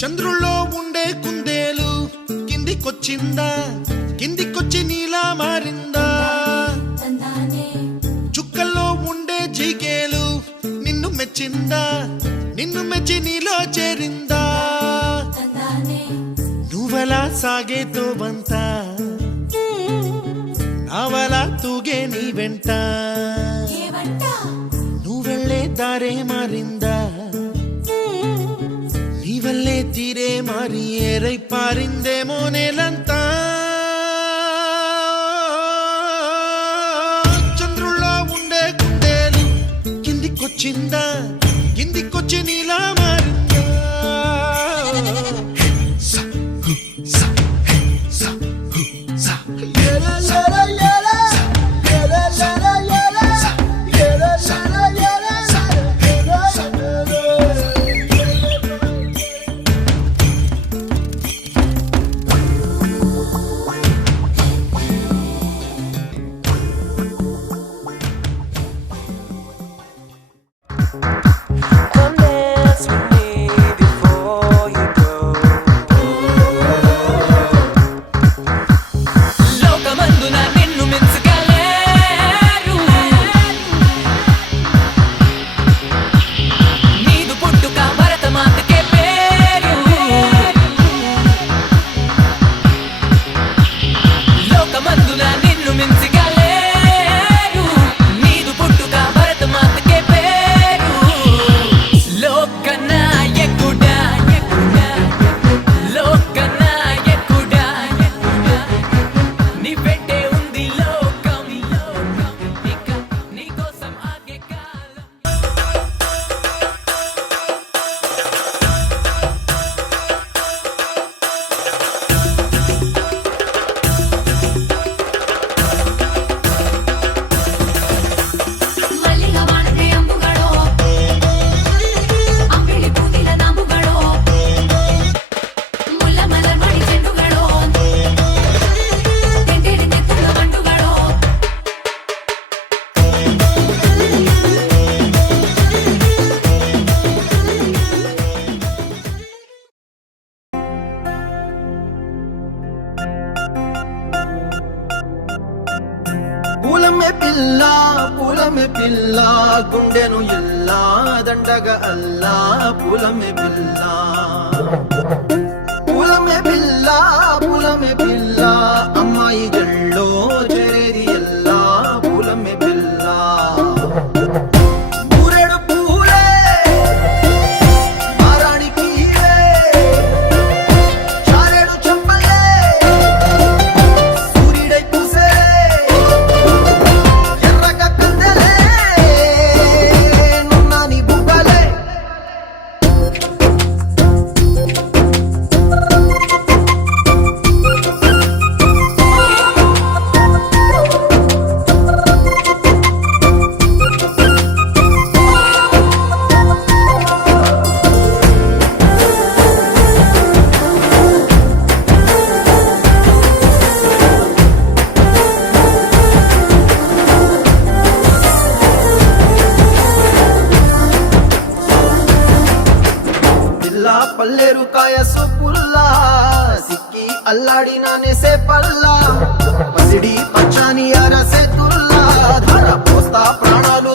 చంద్రుల్లో ఉండే కుందేలు కిందికొచ్చిందా, కిందికొచ్చి నీలా మారిందా? చుక్కల్లో ఉండే జీకేలు నిన్ను మెచ్చిందా, నిన్ను మెచ్చి నీలో చేరిందా? నువ్వలా సాగేతో బంత, నావలా తూగే నీ వెంట, నువ్వెళ్ళే దారే మారిందా, నీవల్లే తీరే మారి ఏరై పారిందేమో నేలంతా. చంద్రుల్లో ఉండే కుందేలు కిందికొచ్చిందా, కిందికొచ్చి నీలా మారిందా? పూలమే పిల్ల గుండెను ఎల్లా దండగా అల్లా పూలమే పిల్ల పూలమే పిల్ల అమ్మాయి జల్లో చేరేది ఎల్లా పూలమే పిల్ల. పల్లేరు కాయ సొప్పుల్లా సిక్కి అల్లాడి నానేసే పల్లా పసిడి పచ్చాని అరసే తుల్లా ధర పోస్తా ప్రాణాలు